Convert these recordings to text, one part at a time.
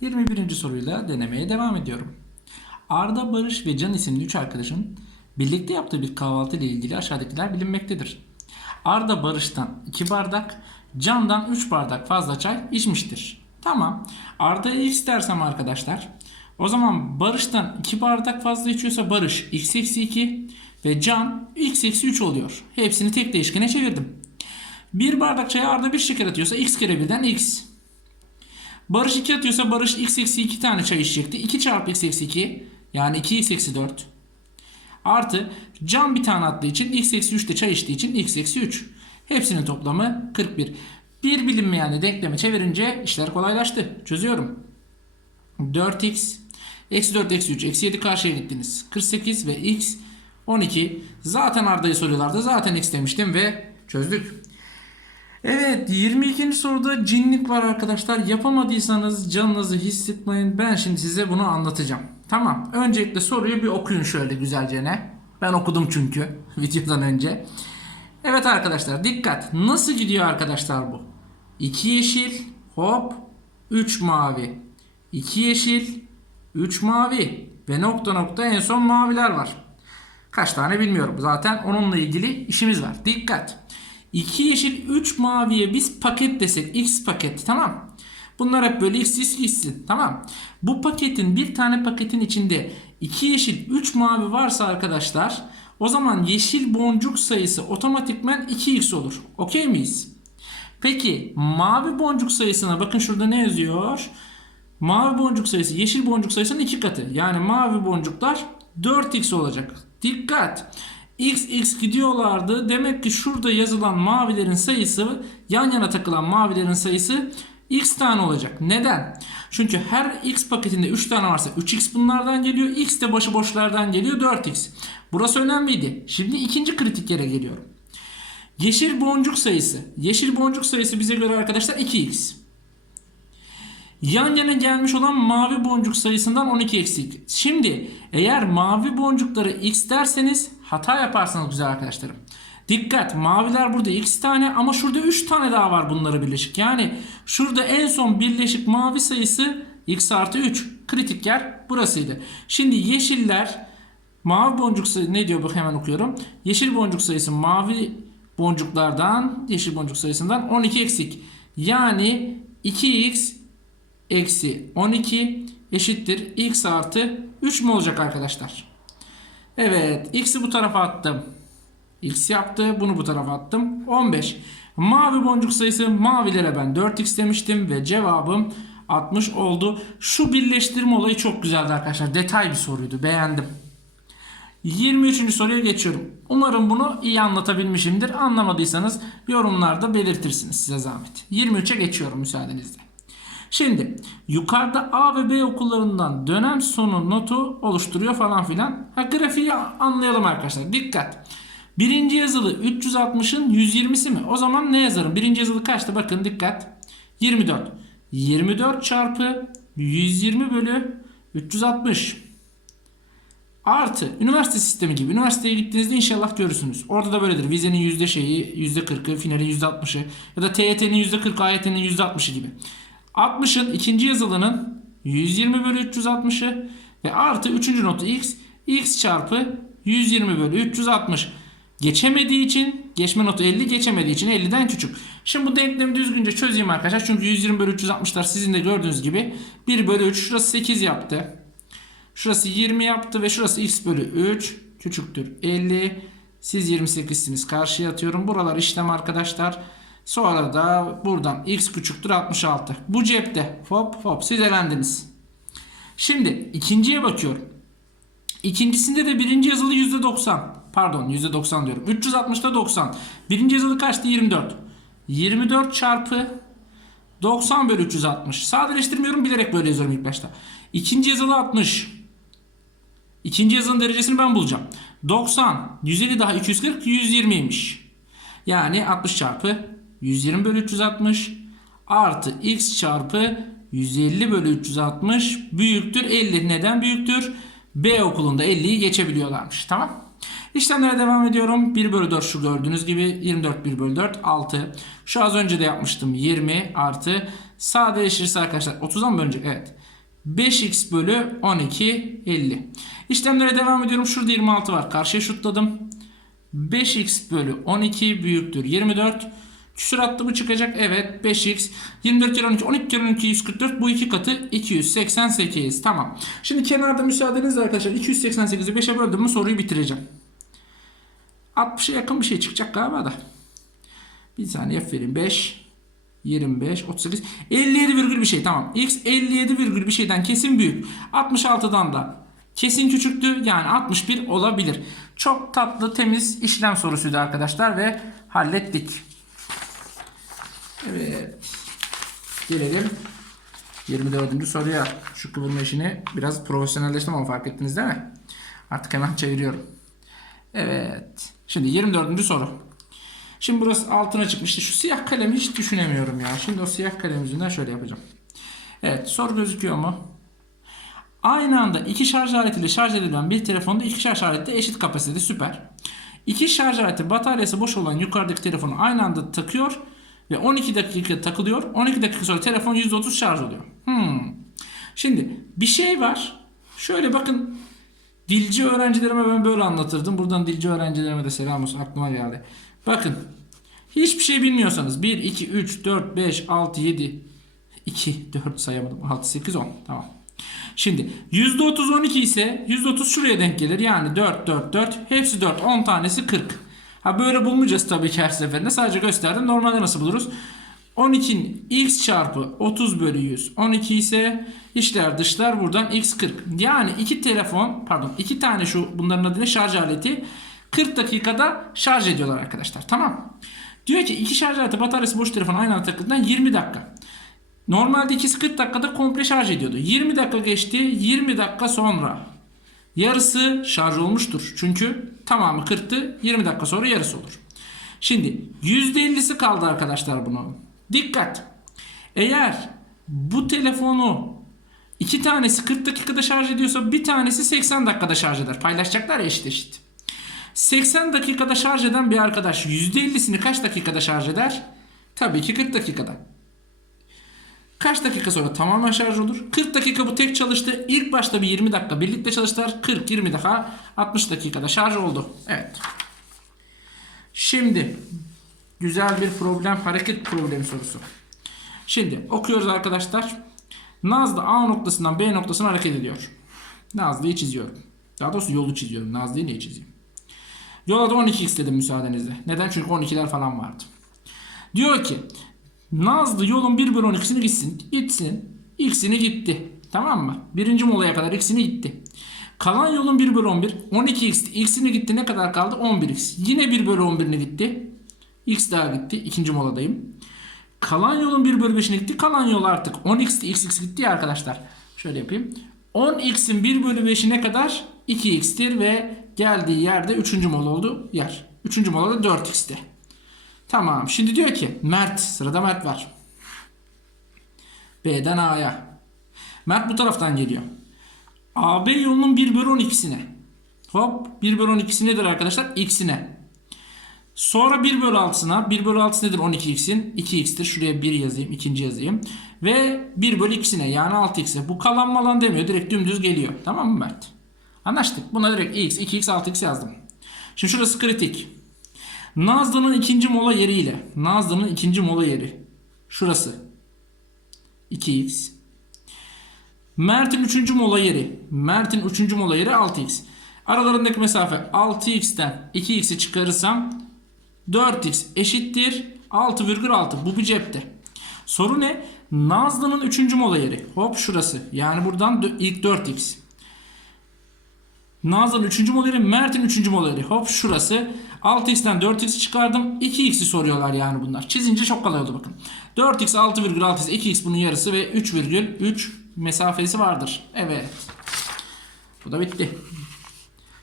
21. soruyla denemeye devam ediyorum. Arda, Barış ve Can isimli 3 arkadaşın birlikte yaptığı bir kahvaltı ile ilgili aşağıdakiler bilinmektedir. Arda Barış'tan 2 bardak, Can'dan 3 bardak fazla çay içmiştir. Tamam. Arda'ya x dersem arkadaşlar. O zaman Barış'tan 2 bardak fazla içiyorsa Barış x eksi 2 ve Can x eksi 3 oluyor. Hepsini tek değişkene çevirdim. Bir bardak çaya Arda bir şeker atıyorsa x kere birden x. Barış 2 atıyorsa Barış x eksi 2 tane çay içecekti. 2 çarpı x eksi 2 yani 2x eksi 4. Artı Can bir tane attığı için x eksi 3 de çay içtiği için x eksi 3. Hepsinin toplamı 41. Bir bilinmeyenli denkleme çevirince işler kolaylaştı. Çözüyorum. 4x eksi 4 eksi 3 eksi 7 karşıya gittiniz. 48 ve x 12. Zaten Arda'yı soruyorlardı. Zaten x demiştim ve çözdük. Evet 22. soruda cinlik var arkadaşlar. Yapamadıysanız canınızı hissetmeyin. Ben şimdi size bunu anlatacağım. Tamam. Öncelikle soruyu bir okuyun şöyle güzelce ne. Ben okudum çünkü videodan önce. Evet arkadaşlar dikkat. Nasıl gidiyor arkadaşlar bu? 2 yeşil hop 3 mavi. 2 yeşil 3 mavi ve nokta nokta en son maviler var. Kaç tane bilmiyorum. Zaten onunla ilgili işimiz var. Dikkat. 2 yeşil 3 maviye biz paket desek x paket tamam. Bunlar hep böyle x x x'sin tamam. Bu paketin bir tane paketin içinde 2 yeşil 3 mavi varsa arkadaşlar o zaman yeşil boncuk sayısı otomatikmen 2x olur. Okey miyiz? Peki mavi boncuk sayısına bakın şurada ne yazıyor? Mavi boncuk sayısı yeşil boncuk sayısının iki katı. Yani mavi boncuklar 4x olacak. Dikkat! X x gidiyorlardı. Demek ki şurada yazılan mavilerin sayısı yan yana takılan mavilerin sayısı x tane olacak. Neden? Çünkü her x paketinde 3 tane varsa 3x bunlardan geliyor. x de başıboşlardan geliyor 4x. Burası önemliydi. Şimdi ikinci kritik yere geliyorum. Yeşil boncuk sayısı. Yeşil boncuk sayısı bize göre arkadaşlar 2x. Yan yana gelmiş olan mavi boncuk sayısından 12 eksik. Şimdi eğer mavi boncukları x derseniz hata yaparsanız güzel arkadaşlarım. Dikkat maviler burada x tane ama şurada 3 tane daha var bunları birleşik. Yani şurada en son birleşik mavi sayısı x artı 3. Kritik yer burasıydı. Şimdi yeşiller mavi boncuk sayısı ne diyor bak hemen okuyorum. Yeşil boncuk sayısı mavi boncuklardan yeşil boncuk sayısından 12 eksik. Yani 2x eksi 12 eşittir x artı 3 mü olacak arkadaşlar? Evet x'i bu tarafa attım. x yaptı bunu bu tarafa attım 15. Mavi boncuk sayısı mavilere ben 4x demiştim ve cevabım 60 oldu. Şu birleştirme olayı çok güzeldi arkadaşlar. Detay bir soruydu beğendim. 23. soruya geçiyorum. Umarım bunu iyi anlatabilmişimdir. Anlamadıysanız yorumlarda belirtirsiniz size zahmet. 23'e geçiyorum müsaadenizle. Şimdi yukarıda A ve B okullarından dönem sonu notu oluşturuyor falan filan. Ha, grafiği anlayalım arkadaşlar. Dikkat. Birinci yazılı 360'ın 120'si mi? O zaman ne yazarım? Birinci yazılı kaçtı? Bakın dikkat. 24. 24 çarpı 120 bölü 360. Artı üniversite sistemi gibi. Üniversiteye gittiğinizde inşallah görürsünüz. Orada da böyledir. Vizenin yüzde şeyi, yüzde 40'ı, finalin yüzde 60'ı ya da TYT'nin yüzde 40'ı, AYT'nin yüzde 60'ı gibi. 60'ın ikinci yazılının 120 bölü 360'ı ve artı üçüncü notu x x çarpı 120 bölü 360 geçemediği için geçme notu 50 geçemediği için 50'den küçük. Şimdi bu denklemi düzgünce çözeyim arkadaşlar. Çünkü 120 bölü 360'lar sizin de gördüğünüz gibi 1 bölü 3 şurası 8 yaptı. Şurası 20 yaptı ve şurası x bölü 3 küçüktür 50. Siz 28'siniz karşıya atıyorum. Buralar işlem arkadaşlar. Sonra da buradan x küçüktür 66. Bu cepte. Hop hop siz elendiniz. Şimdi ikinciye bakıyorum. İkincisinde de birinci yazılı %90. Pardon %90 diyorum. 360'da 90. Birinci yazılı kaçtı? 24. 24 çarpı 90 bölü 360. Sadeleştirmiyorum bilerek böyle yazıyorum ilk başta. İkinci yazılı 60. İkinci yazının derecesini ben bulacağım. 90. 150 daha 240 120'ymiş. Yani 60 çarpı 120 bölü 360 artı x çarpı 150 bölü 360 büyüktür 50. Neden büyüktür? B okulunda 50'yi geçebiliyorlarmış. Tamam. İşlemlere devam ediyorum. 1 bölü 4 şu gördüğünüz gibi 24 1 bölü 4 6. Şu az önce de yapmıştım 20 artı sadeleşirse arkadaşlar 30'a mı bölünecek? Evet. 5x bölü 12 50. İşlemlere devam ediyorum. Şurada 26 var. Karşıya şutladım. 5x bölü 12 büyüktür 24. Küsuratlı mı çıkacak? Evet 5x 24 kere 12 12 kere 12 144 bu iki katı 288 tamam. Şimdi kenarda müsaadenizle arkadaşlar 288'i 5'e böldüm mü soruyu bitireceğim. 60'a yakın bir şey çıkacak galiba da. Bir saniye vereyim 5 25 38 57 virgül bir şey tamam. X 57 virgül bir şeyden kesin büyük. 66'dan da kesin küçüktü yani 61 olabilir. Çok tatlı temiz işlem sorusuydu arkadaşlar ve hallettik. Evet. Gelelim 24. soruya. Şu kıvırma işini biraz profesyonelleştim ama fark ettiniz değil mi? Artık hemen çeviriyorum. Evet. Şimdi 24. soru. Şimdi burası altına çıkmıştı. Şu siyah kalemi hiç düşünemiyorum ya. Şimdi o siyah kalem yüzünden şöyle yapacağım. Evet soru gözüküyor mu? Aynı anda iki şarj aletiyle şarj edilen bir telefonda iki şarj aleti eşit kapasitede süper. İki şarj aleti bataryası boş olan yukarıdaki telefonu aynı anda takıyor ve 12 dakika takılıyor. 12 dakika sonra telefon %30 şarj oluyor. Hmm. Şimdi bir şey var. Şöyle bakın dilci öğrencilerime ben böyle anlatırdım. Buradan dilci öğrencilerime de selam olsun aklıma geldi. Bakın hiçbir şey bilmiyorsanız 1, 2, 3, 4, 5, 6, 7, 2, 4 sayamadım. 6, 8, 10. Tamam. Şimdi %30 12 ise %30 şuraya denk gelir. Yani 4 4 4 hepsi 4 10 tanesi 40. Ha böyle bulmayacağız tabii ki her seferinde. Sadece gösterdim. Normalde nasıl buluruz? 12'nin x çarpı 30 bölü 100. 12 ise içler dışlar buradan x 40. Yani iki telefon pardon iki tane şu bunların adı ne şarj aleti 40 dakikada şarj ediyorlar arkadaşlar. Tamam. Diyor ki iki şarj aleti bataryası boş telefon aynı anda takıldığından 20 dakika. Normalde ikisi 40 dakikada komple şarj ediyordu. 20 dakika geçti. 20 dakika sonra yarısı şarj olmuştur. Çünkü tamamı 40'tı. 20 dakika sonra yarısı olur. Şimdi %50'si kaldı arkadaşlar bunun. Dikkat. Eğer bu telefonu iki tanesi 40 dakikada şarj ediyorsa bir tanesi 80 dakikada şarj eder. Paylaşacaklar ya eşit eşit. 80 dakikada şarj eden bir arkadaş %50'sini kaç dakikada şarj eder? Tabii ki 40 dakikada. Kaç dakika sonra tamamen şarj olur? 40 dakika bu tek çalıştı. İlk başta bir 20 dakika birlikte çalıştılar. 40-20 daha 60 dakikada şarj oldu. Evet. Şimdi güzel bir problem hareket problemi sorusu. Şimdi okuyoruz arkadaşlar. Nazlı A noktasından B noktasına hareket ediyor. Nazlı'yı çiziyorum. Daha doğrusu yolu çiziyorum. Nazlı'yı niye çizeyim? Yola da 12x dedim müsaadenizle. Neden? Çünkü 12'ler falan vardı. Diyor ki Nazlı yolun 1 bölü 12'sini gitsin. Gitsin. X'ini gitti. Tamam mı? Birinci molaya kadar X'ini gitti. Kalan yolun 1 bölü 11. 12X. X'ini gitti. Ne kadar kaldı? 11X. Yine 1 bölü 11'ini gitti. X daha gitti. İkinci moladayım. Kalan yolun 1 bölü 5'ine gitti. Kalan yol artık 10X'ti. XX gitti ya arkadaşlar. Şöyle yapayım. 10X'in 1 bölü 5'i ne kadar? 2X'tir ve geldiği yerde 3. mol oldu yer. 3. mola da 4X'ti. Tamam. Şimdi diyor ki Mert. Sırada Mert var. B'den A'ya. Mert bu taraftan geliyor. AB yolunun 1 bölü 12'sine. Hop 1 bölü 12'si nedir arkadaşlar? X'ine. Sonra 1 bölü 6'sına. 1 bölü 6 nedir 12x'in? 2x'tir. Şuraya 1 yazayım. ikinci yazayım. Ve 1 bölü 2'sine yani 6x'e. Bu kalan malan demiyor. Direkt dümdüz geliyor. Tamam mı Mert? Anlaştık. Buna direkt x, 2x, 6x yazdım. Şimdi şurası kritik. Nazlı'nın ikinci mola yeriyle. Nazlı'nın ikinci mola yeri. Şurası. 2x Mert'in üçüncü mola yeri. Mert'in üçüncü mola yeri 6x aralarındaki mesafe 6x'ten 2x'i çıkarırsam 4x eşittir 6,6 bu bir cepte. Soru ne? Nazlı'nın üçüncü mola yeri. Hop şurası. Yani buradan ilk 4x Nazlı'nın 3. modeli, Mert'in 3. modeli. Hop şurası. 6x'ten 4x çıkardım. 2x'i soruyorlar yani bunlar. Çizince çok kolay oldu bakın. 4x 6,6 2x bunun yarısı ve 3,3 mesafesi vardır. Evet. Bu da bitti.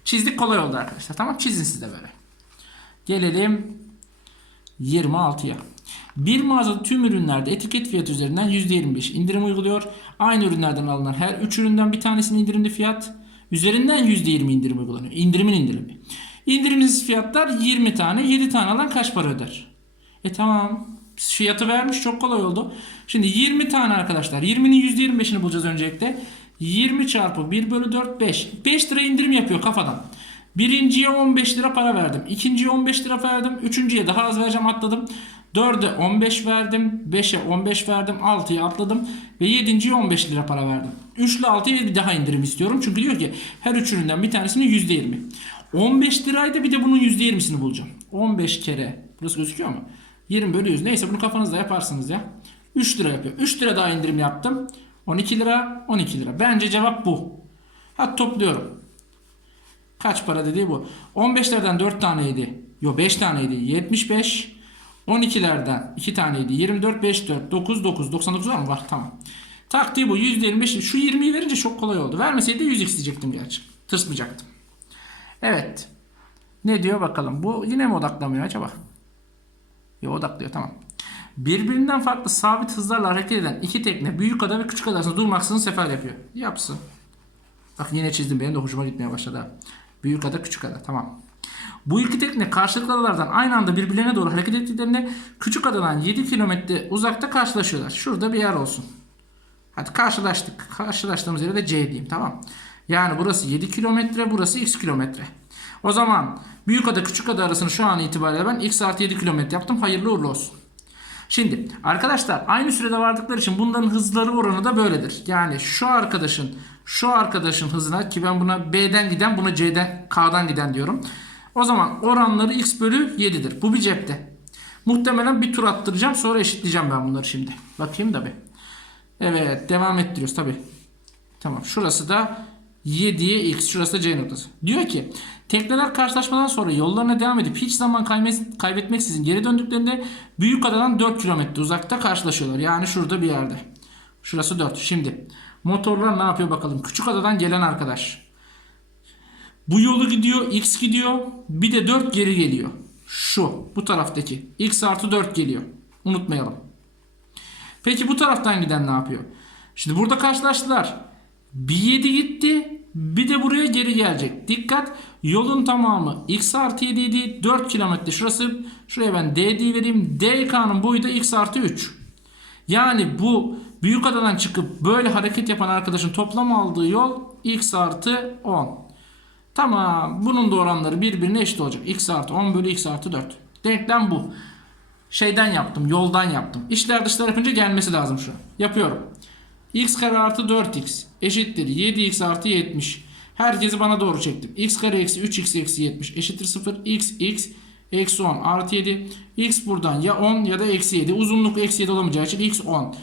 Çizdik kolay oldu arkadaşlar. Tamam çizin siz de böyle. Gelelim 26'ya. Bir mağazada tüm ürünlerde etiket fiyatı üzerinden %25 indirim uyguluyor. Aynı ürünlerden alınan her 3 üründen bir tanesinin indirimli fiyat üzerinden %20 indirim uygulanıyor. İndirimin indirimi. İndirimsiz fiyatlar 20 tane. 7 tane alan kaç para öder? E tamam. Fiyatı vermiş çok kolay oldu. Şimdi 20 tane arkadaşlar. 20'nin %25'ini bulacağız öncelikle. 20 çarpı 1 bölü 4 5. 5 lira indirim yapıyor kafadan. Birinciye 15 lira para verdim. İkinciye 15 lira verdim. Üçüncüye daha az vereceğim atladım. 4'e 15 verdim. 5'e 15 verdim. 6'ya atladım. Ve 7.ye 15 lira para verdim. 3 ile 6'ya bir daha indirim istiyorum. Çünkü diyor ki her üç üründen bir tanesinin %20. 15 liraydı bir de bunun %20'sini bulacağım. 15 kere. Burası gözüküyor mu? 20 bölü 100. Neyse bunu kafanızda yaparsınız ya. 3 lira yapıyor. 3 lira daha indirim yaptım. 12 lira 12 lira. Bence cevap bu. Hadi topluyorum. Kaç para dediği bu. 15'lerden 4 taneydi. Yo 5 taneydi. 75. 12'lerden 2 taneydi. 24, 5, 4, 9, 9. 99 var mı? Var. Tamam. Taktiği bu. %25. Şu 20'yi verince çok kolay oldu. Vermeseydi 100x diyecektim gerçi. Tırsmayacaktım. Evet. Ne diyor bakalım. Bu yine mi odaklamıyor acaba? Yo odaklıyor tamam. Birbirinden farklı sabit hızlarla hareket eden iki tekne büyük ada ve küçük ada arasında durmaksızın sefer yapıyor. Yapsın. Bak yine çizdim benim de hoşuma gitmeye başladı. Büyük ada küçük ada tamam. Bu iki tekne karşılıklı adalardan aynı anda birbirlerine doğru hareket ettiklerinde küçük adadan 7 kilometre uzakta karşılaşıyorlar. Şurada bir yer olsun. Hadi karşılaştık. Karşılaştığımız yere de C diyeyim tamam. Yani burası 7 kilometre burası x kilometre. O zaman büyük ada küçük ada arasını şu an itibariyle ben x artı 7 kilometre yaptım. Hayırlı uğurlu olsun. Şimdi arkadaşlar aynı sürede vardıkları için bunların hızları oranı da böyledir. Yani şu arkadaşın şu arkadaşın hızına ki ben buna B'den giden buna C'den K'dan giden diyorum. O zaman oranları x bölü 7'dir. Bu bir cepte. Muhtemelen bir tur attıracağım sonra eşitleyeceğim ben bunları şimdi. Bakayım da bir. Evet devam ettiriyoruz tabi. Tamam şurası da 7'ye x şurası da c noktası. Diyor ki tekneler karşılaşmadan sonra yollarına devam edip hiç zaman kaybetmeksizin geri döndüklerinde büyük adadan 4 kilometre uzakta karşılaşıyorlar. Yani şurada bir yerde. Şurası 4. Şimdi motorlar ne yapıyor bakalım. Küçük adadan gelen arkadaş. Bu yolu gidiyor x gidiyor bir de 4 geri geliyor. Şu bu taraftaki x artı 4 geliyor. Unutmayalım. Peki bu taraftan giden ne yapıyor? Şimdi burada karşılaştılar. Bir 7 gitti. Bir de buraya geri gelecek. Dikkat. Yolun tamamı x artı 7 idi. 4 kilometre. Şurası. Şuraya ben d diye vereyim. DK'nın boyu da x artı 3. Yani bu büyük adadan çıkıp böyle hareket yapan arkadaşın toplam aldığı yol x artı 10. Tamam. Bunun da oranları birbirine eşit olacak. x artı 10 bölü x artı 4. Denklem bu şeyden yaptım. Yoldan yaptım. İşler dışlar yapınca gelmesi lazım şu. Yapıyorum. x kare artı 4x eşittir 7x artı 70. Herkesi bana doğru çektim. x kare eksi 3x eksi 70 eşittir 0. x x eksi 10 artı 7. x buradan ya 10 ya da eksi 7. Uzunluk eksi 7 olamayacağı için x 10.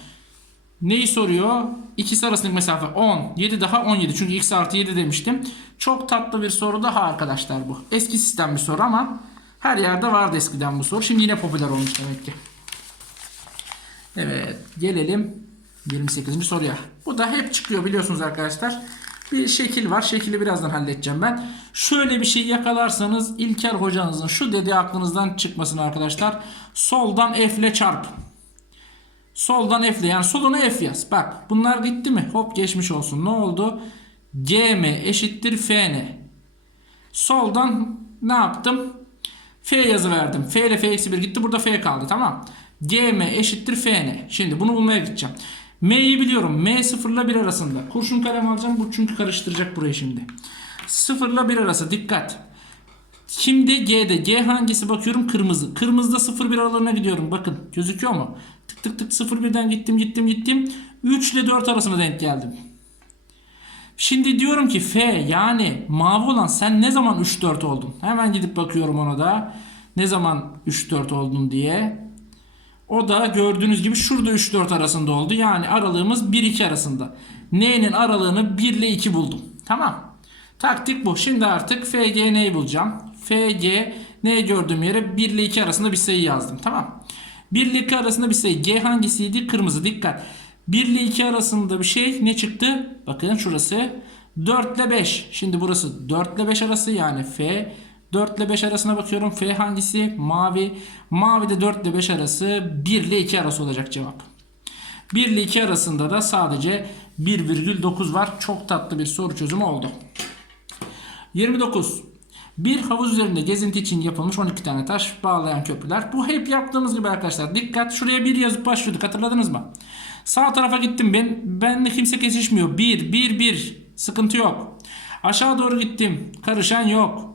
Neyi soruyor? İkisi arasındaki mesafe 10. 7 daha 17. Çünkü x artı 7 demiştim. Çok tatlı bir soru daha arkadaşlar bu. Eski sistem bir soru ama her yerde vardı eskiden bu soru. Şimdi yine popüler olmuş demek ki. Evet gelelim 28. soruya. Bu da hep çıkıyor biliyorsunuz arkadaşlar. Bir şekil var. Şekili birazdan halledeceğim ben. Şöyle bir şey yakalarsanız İlker hocanızın şu dediği aklınızdan çıkmasın arkadaşlar. Soldan F ile çarp. Soldan F ile yani soluna F yaz. Bak bunlar gitti mi? Hop geçmiş olsun. Ne oldu? GM eşittir FN. Soldan ne yaptım? F yazı verdim. F ile F eksi 1 gitti. Burada F kaldı. Tamam. GM eşittir FN. Şimdi bunu bulmaya gideceğim. M'yi biliyorum. M 0 ile 1 arasında. Kurşun kalem alacağım. Bu çünkü karıştıracak burayı şimdi. 0 ile 1 arası. Dikkat. Şimdi G'de. G hangisi bakıyorum? Kırmızı. Kırmızıda 0-1 aralarına gidiyorum. Bakın gözüküyor mu? Tık tık tık 0-1'den gittim gittim gittim. 3 ile 4 arasına denk geldim. Şimdi diyorum ki F yani mavi olan sen ne zaman 3-4 oldun? Hemen gidip bakıyorum ona da. Ne zaman 3-4 oldun diye. O da gördüğünüz gibi şurada 3-4 arasında oldu. Yani aralığımız 1-2 arasında. N'nin aralığını 1 ile 2 buldum. Tamam. Taktik bu. Şimdi artık FGN'yi bulacağım. FG ne gördüğüm yere 1 ile 2 arasında bir sayı yazdım. Tamam. 1 ile 2 arasında bir sayı. G hangisiydi? Kırmızı. Dikkat. 1 ile 2 arasında bir şey ne çıktı? Bakın şurası 4 ile 5. Şimdi burası 4 ile 5 arası yani F 4 ile 5 arasına bakıyorum. F hangisi? Mavi. Mavi de 4 ile 5 arası 1 ile 2 arası olacak cevap. 1 ile 2 arasında da sadece 1,9 var. Çok tatlı bir soru çözümü oldu. 29. Bir havuz üzerinde gezinti için yapılmış 12 tane taş bağlayan köprüler. Bu hep yaptığımız gibi arkadaşlar. Dikkat şuraya bir yazıp başlıyorduk hatırladınız mı? Sağ tarafa gittim ben. Benle kimse kesişmiyor. 1, 1, 1. Sıkıntı yok. Aşağı doğru gittim. Karışan yok.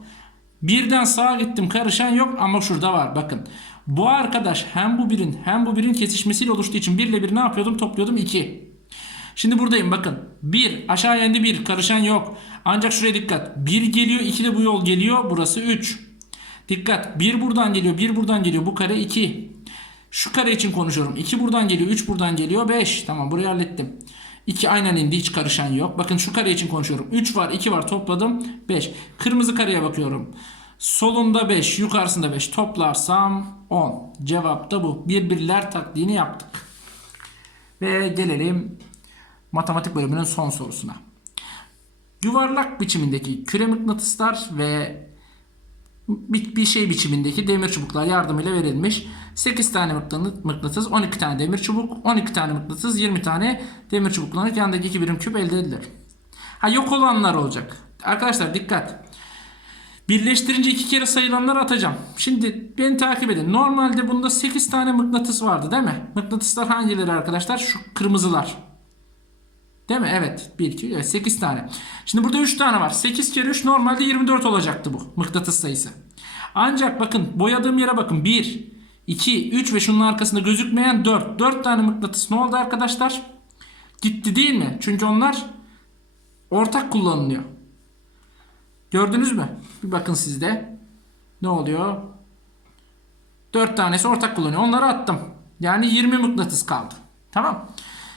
Birden sağa gittim karışan yok ama şurada var bakın. Bu arkadaş hem bu birin hem bu birin kesişmesiyle oluştuğu için 1 ile 1 ne yapıyordum topluyordum 2. Şimdi buradayım bakın. 1 aşağı indi 1 karışan yok. Ancak şuraya dikkat. 1 geliyor 2 de bu yol geliyor burası 3. Dikkat 1 buradan geliyor 1 buradan geliyor bu kare 2. Şu kare için konuşuyorum. 2 buradan geliyor 3 buradan geliyor 5. Tamam burayı hallettim. 2 aynen indi hiç karışan yok. Bakın şu kare için konuşuyorum. 3 var 2 var topladım 5. Kırmızı kareye bakıyorum. Solunda 5 yukarısında 5 toplarsam 10. Cevap da bu. Birbirler taktiğini yaptık. Ve gelelim matematik bölümünün son sorusuna. Yuvarlak biçimindeki küre mıknatıslar ve bir, bir şey biçimindeki demir çubuklar yardımıyla verilmiş. 8 tane mıknat- mıknatıs, 12 tane demir çubuk, 12 tane mıknatıs, 20 tane demir çubuk kullanıp yandaki 2 birim küp elde edilir. Ha yok olanlar olacak. Arkadaşlar dikkat. Birleştirince iki kere sayılanları atacağım. Şimdi beni takip edin. Normalde bunda 8 tane mıknatıs vardı değil mi? Mıknatıslar hangileri arkadaşlar? Şu kırmızılar. Değil mi? Evet. 1, 2, evet 8 tane. Şimdi burada 3 tane var. 8 kere 3 normalde 24 olacaktı bu mıknatıs sayısı. Ancak bakın boyadığım yere bakın. 1, 2, 3 ve şunun arkasında gözükmeyen 4. 4 tane mıknatıs ne oldu arkadaşlar? Gitti değil mi? Çünkü onlar ortak kullanılıyor. Gördünüz mü? Bir bakın sizde. Ne oluyor? 4 tanesi ortak kullanıyor. Onları attım. Yani 20 mıknatıs kaldı. Tamam.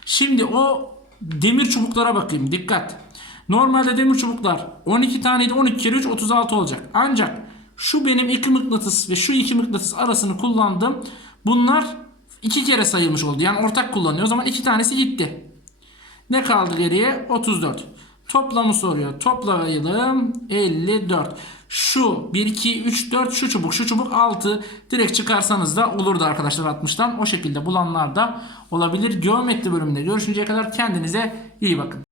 Şimdi o demir çubuklara bakayım. Dikkat. Normalde demir çubuklar 12 taneydi. 12 kere 3 36 olacak. Ancak şu benim iki mıknatıs ve şu iki mıknatıs arasını kullandım. Bunlar iki kere sayılmış oldu. Yani ortak kullanıyor. O zaman iki tanesi gitti. Ne kaldı geriye? 34. Toplamı soruyor. Toplayalım. 54. Şu 1, 2, 3, 4 şu çubuk şu çubuk 6 direkt çıkarsanız da olurdu arkadaşlar 60'tan. O şekilde bulanlar da olabilir. Geometri bölümünde görüşünceye kadar kendinize iyi bakın.